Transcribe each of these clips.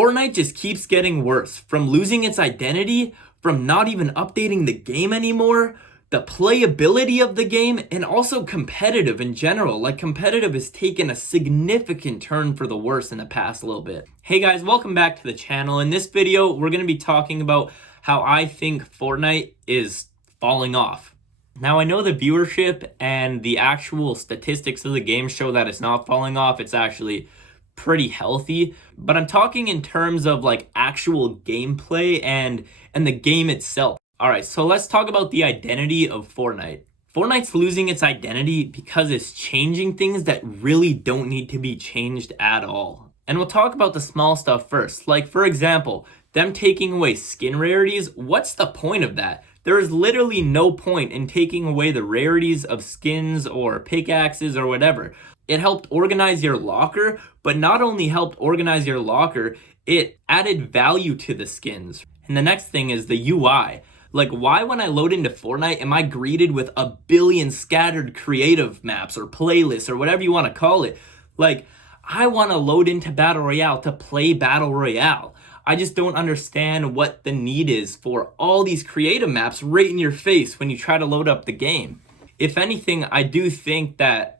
Fortnite just keeps getting worse, from losing its identity, from not even updating the game anymore, the playability of the game, and also competitive in general. Like, competitive has taken a significant turn for the worse in the past little bit. Hey guys, welcome back to the channel. In this video, we're going to be talking about how I think Fortnite is falling off. Now, I know the viewership and the actual statistics of the game show that it's not falling off. It's actually pretty healthy, but I'm talking in terms of like actual gameplay and the game itself. All right, so let's talk about the identity of Fortnite. Fortnite's losing its identity because it's changing things that really don't need to be changed at all. And we'll talk about the small stuff first. Like, for example, them taking away skin rarities. What's the point of that? There is literally no point in taking away the rarities of skins or pickaxes or whatever. It helped organize your locker, but not only helped organize your locker, it added value to the skins. And the next thing is the UI. Like, why when I load into Fortnite am I greeted with a billion scattered creative maps or playlists or whatever you want to call it? Like, I want to load into Battle Royale to play Battle Royale. I just don't understand what the need is for all these creative maps right in your face when you try to load up the game. If anything, I do think that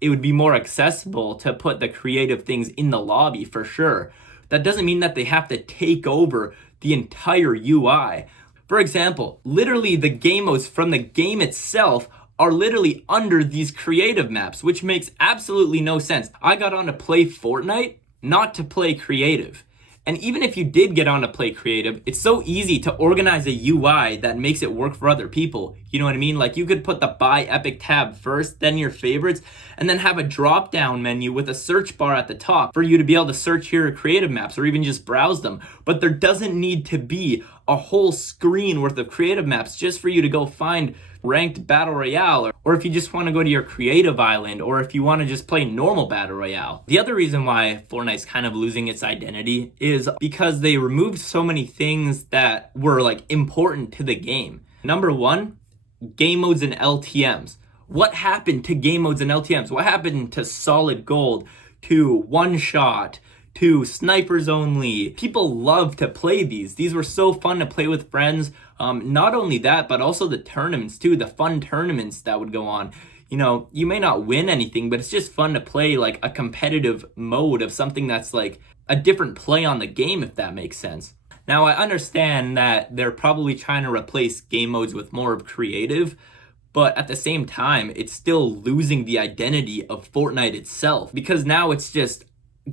it would be more accessible to put the creative things in the lobby for sure. That doesn't mean that they have to take over the entire UI. For example, literally the game modes from the game itself are literally under these creative maps, which makes absolutely no sense. I got on to play Fortnite, not to play creative. And even if you did get on to play creative, it's so easy to organize a UI that makes it work for other people. You know what I mean? Like, you could put the buy epic tab first, then your favorites, and then have a drop down menu with a search bar at the top for you to be able to search your creative maps or even just browse them. But there doesn't need to be a whole screen worth of creative maps just for you to go find ranked Battle Royale, or if you just want to go to your creative island, or if you want to just play normal Battle Royale. The other reason why Fortnite's kind of losing its identity is because they removed so many things that were like important to the game. Number one, game modes and LTMs. What happened to game modes and LTMs? What happened to solid gold, to one shot, to snipers only? People love to play these. These were so fun to play with friends. Not only that, but also the tournaments too, the fun tournaments that would go on. You know, you may not win anything, but it's just fun to play like a competitive mode of something that's like a different play on the game, if that makes sense. Now, I understand that they're probably trying to replace game modes with more of creative, but at the same time, it's still losing the identity of Fortnite itself, because now it's just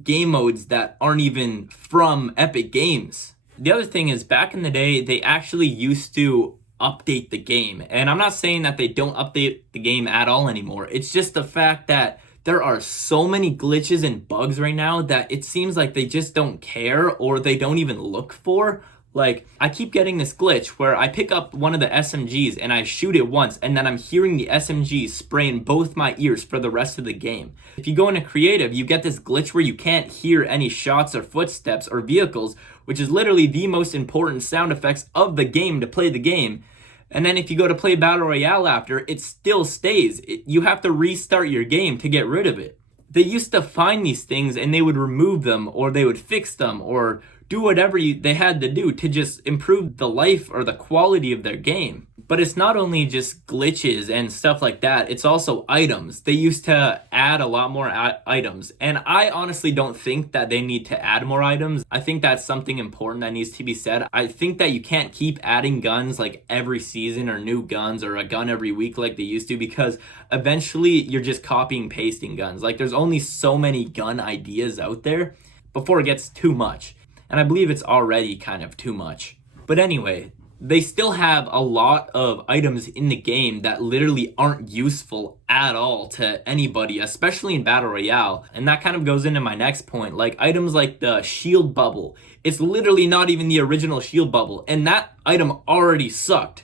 game modes that aren't even from Epic Games. The other thing is, back in the day, they actually used to update the game. And I'm not saying that they don't update the game at all anymore. It's just the fact that there are so many glitches and bugs right now that it seems like they just don't care, or they don't even look for. Like, I keep getting this glitch where I pick up one of the SMGs and I shoot it once, and then I'm hearing the SMG spray in both my ears for the rest of the game. If you go into creative, you get this glitch where you can't hear any shots or footsteps or vehicles, which is literally the most important sound effects of the game to play the game. And then if you go to play Battle Royale after, it still stays. You have to restart your game to get rid of it. They used to find these things and they would remove them, or they would fix them, or do whatever they had to do to just improve the life or the quality of their game. But it's not only just glitches and stuff like that, it's also items. They used to add a lot more items, and I honestly don't think that they need to add more items. I think that's something important that needs to be said. I think that you can't keep adding guns like every season, or new guns, or a gun every week like they used to, because eventually you're just copying pasting guns. Like, there's only so many gun ideas out there before it gets too much. And I believe it's already kind of too much. But anyway, they still have a lot of items in the game that literally aren't useful at all to anybody, especially in Battle Royale. And that kind of goes into my next point. Like, items like the shield bubble. It's literally not even the original shield bubble. And that item already sucked.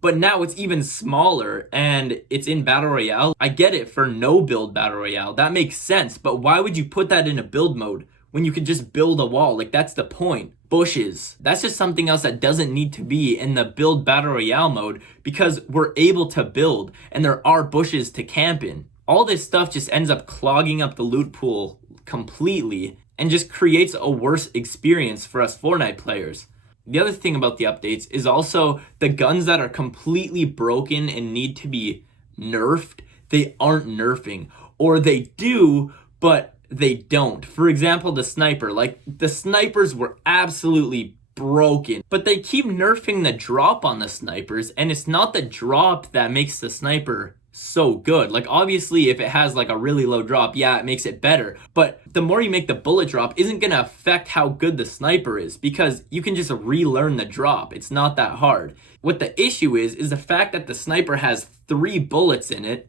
But now it's even smaller and it's in Battle Royale. I get it for no build Battle Royale. That makes sense. But why would you put that in a build mode when you could just build a wall? Like, that's the point. Bushes. That's just something else that doesn't need to be in the build Battle Royale mode, because we're able to build and there are bushes to camp in. All this stuff just ends up clogging up the loot pool completely. and just creates a worse experience for us Fortnite players. The other thing about the updates is also the guns that are completely broken and need to be nerfed, they aren't nerfing. Or they do, but they don't. For example, the sniper. Like, the snipers were absolutely broken, but they keep nerfing the drop on the snipers, and it's not the drop that makes the sniper so good. Like, obviously, if it has like a really low drop, yeah, it makes it better, but the more you make the bullet drop isn't gonna affect how good the sniper is, because you can just relearn the drop. It's not that hard. What the issue is the fact that the sniper has 3 bullets in it.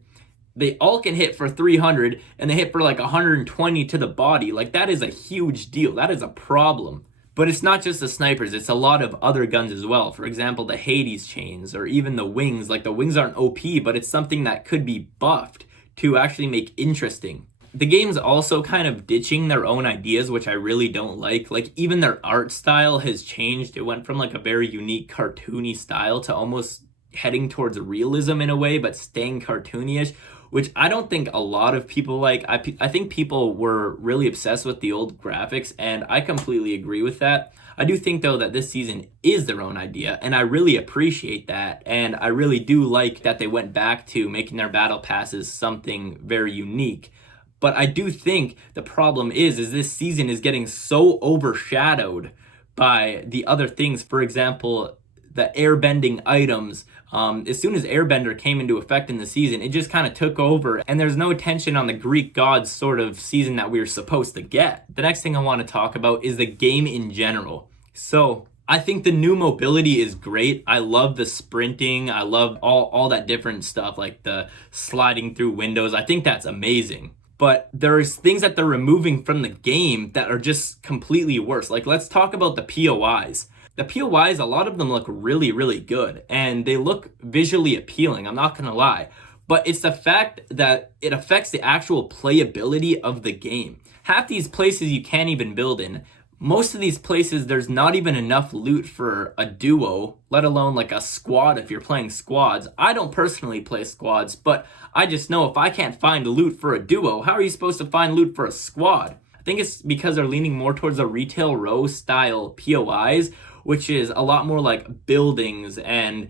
They all can hit for 300, and they hit for like 120 to the body. Like, that is a huge deal. That is a problem. But it's not just the snipers, it's a lot of other guns as well. For example, the Hades chains, or even the wings. Like, the wings aren't OP, but it's something that could be buffed to actually make interesting. The game's also kind of ditching their own ideas, which I really don't like. Like, even their art style has changed. It went from like a very unique cartoony style to almost heading towards realism in a way, but staying cartoony-ish, which I don't think a lot of people like. I think people were really obsessed with the old graphics, and I completely agree with that. I do think, though, that this season is their own idea, and I really appreciate that, and I really do like that they went back to making their battle passes something very unique. But I do think the problem is this season is getting so overshadowed by the other things. For example, the airbending items. As soon as Airbender came into effect in the season, it just kind of took over, and there's no attention on the Greek gods sort of season that we were supposed to get. The next thing I want to talk about is the game in general. So I think the new mobility is great. I love the sprinting. I love all that different stuff, like the sliding through windows. I think that's amazing. But there's things that they're removing from the game that are just completely worse. Like, let's talk about the POIs. The POIs, a lot of them look really, really good, and they look visually appealing, I'm not gonna lie. But it's the fact that it affects the actual playability of the game. Half these places you can't even build in. Most of these places, there's not even enough loot for a duo, let alone like a squad if you're playing squads. I don't personally play squads, but I just know if I can't find loot for a duo, how are you supposed to find loot for a squad? I think it's because they're leaning more towards the retail row style POIs, which is a lot more like buildings and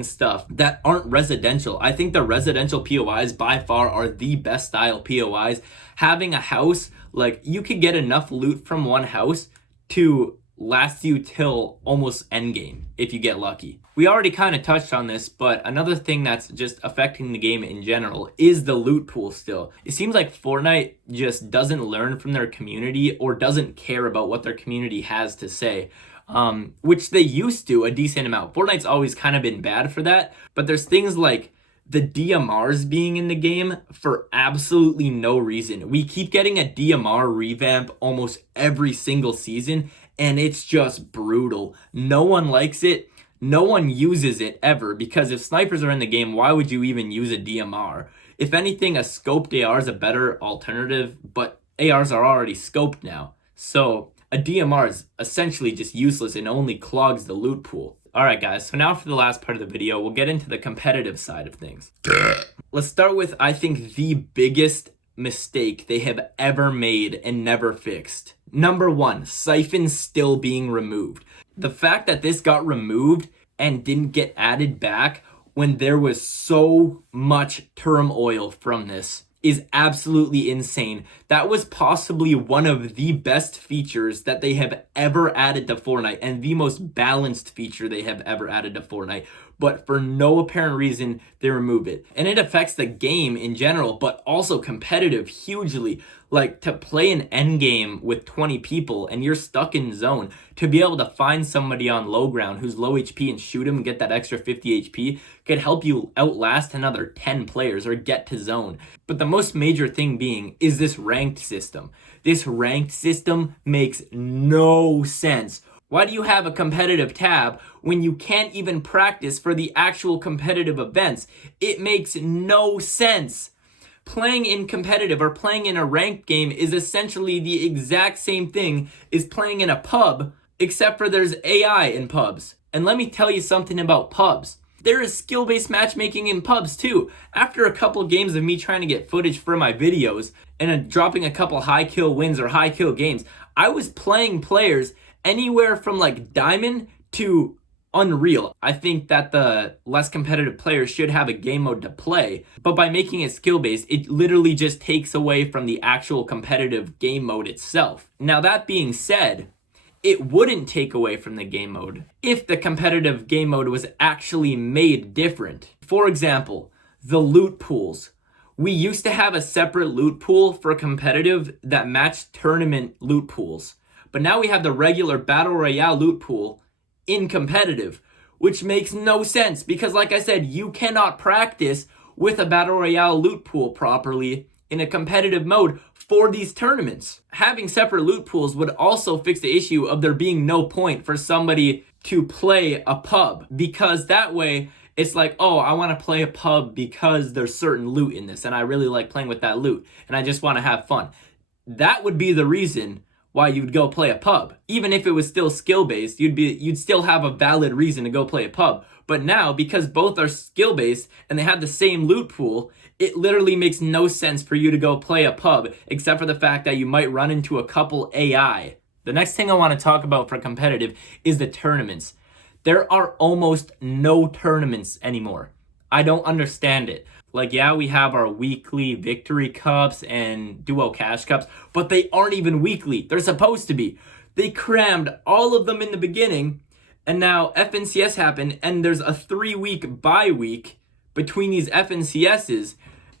stuff that aren't residential. I think the residential POIs by far are the best style POIs. Having a house, like, you could get enough loot from one house to last you till almost endgame if you get lucky. We already kind of touched on this, but another thing that's just affecting the game in general is the loot pool still. It seems like Fortnite just doesn't learn from their community or doesn't care about what their community has to say. Which they used to a decent amount. Fortnite's always kind of been bad for that, but there's things like the DMRs being in the game for absolutely no reason. We keep getting a DMR revamp almost every single season, and it's just brutal. No one likes it. No one uses it ever, because if snipers are in the game, why would you even use a DMR? If anything, a scoped AR is a better alternative, but ARs are already scoped now. So a DMR is essentially just useless and only clogs the loot pool. Alright guys, so now for the last part of the video, we'll get into the competitive side of things. Let's start with, I think, the biggest mistake they have ever made and never fixed. Number 1, siphons still being removed. The fact that this got removed and didn't get added back when there was so much turmoil from this is absolutely insane. That was possibly one of the best features that they have ever added to Fortnite, and the most balanced feature they have ever added to Fortnite. But for no apparent reason, they remove it. And it affects the game in general, but also competitive hugely. Like, to play an endgame with 20 people and you're stuck in zone, to be able to find somebody on low ground who's low HP and shoot him and get that extra 50 HP could help you outlast another 10 players or get to zone. But the most major thing being is this ranked system. This ranked system makes no sense. Why do you have a competitive tab when you can't even practice for the actual competitive events? It makes no sense. Playing in competitive or playing in a ranked game is essentially the exact same thing as playing in a pub, except for there's AI in pubs. And let me tell you something about pubs. There is skill-based matchmaking in pubs too. After a couple games of me trying to get footage for my videos, and dropping a couple high kill wins or high kill games. I was playing players anywhere from like diamond to unreal. I think that the less competitive players should have a game mode to play, but by making it skill based, it literally just takes away from the actual competitive game mode itself. Now, that being said, it wouldn't take away from the game mode if the competitive game mode was actually made different. For example, the loot pools. We used to have a separate loot pool for competitive that matched tournament loot pools. But now we have the regular Battle Royale loot pool in competitive, which makes no sense because, like I said, you cannot practice with a Battle Royale loot pool properly in a competitive mode for these tournaments. Having separate loot pools would also fix the issue of there being no point for somebody to play a pub, because that way it's like, oh, I want to play a pub because there's certain loot in this and I really like playing with that loot and I just want to have fun. That would be the reason why you'd go play a pub. Even if it was still skill based, you'd still have a valid reason to go play a pub. But now, because both are skill based and they have the same loot pool, it literally makes no sense for you to go play a pub, except for the fact that you might run into a couple AI. The next thing I want to talk about for competitive is the tournaments. There are almost no tournaments anymore. I don't understand it. Like, yeah, we have our weekly victory cups and duo cash cups, but they aren't even weekly. They're supposed to be. They crammed all of them in the beginning, and now FNCS happened, and there's a 3-week bye week between these FNCSs,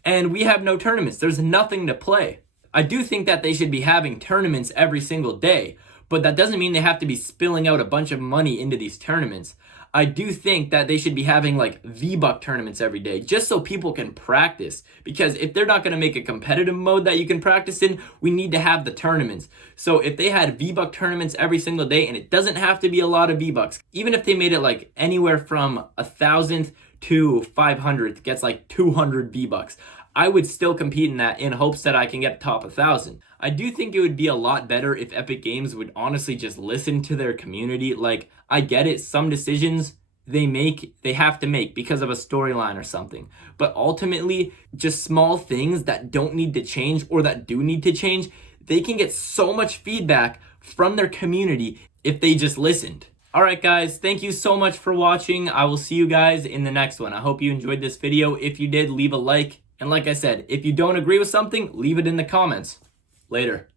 and we have no tournaments. There's nothing to play. I do think that they should be having tournaments every single day, but that doesn't mean they have to be spilling out a bunch of money into these tournaments. I do think that they should be having like V-Buck tournaments every day, just so people can practice. Because if they're not going to make a competitive mode that you can practice in, we need to have the tournaments. So if they had V-Buck tournaments every single day, and it doesn't have to be a lot of V-Bucks, even if they made it like anywhere from 1,000th to 500th gets like 200 V-Bucks, I would still compete in that in hopes that I can get top 1,000. I do think it would be a lot better if Epic Games would honestly just listen to their community. Like, I get it, some decisions they have to make because of a storyline or something. But ultimately, just small things that don't need to change or that do need to change, they can get so much feedback from their community if they just listened. Alright guys, thank you so much for watching. I will see you guys in the next one. I hope you enjoyed this video. If you did, leave a like. And like I said, if you don't agree with something, leave it in the comments. Later.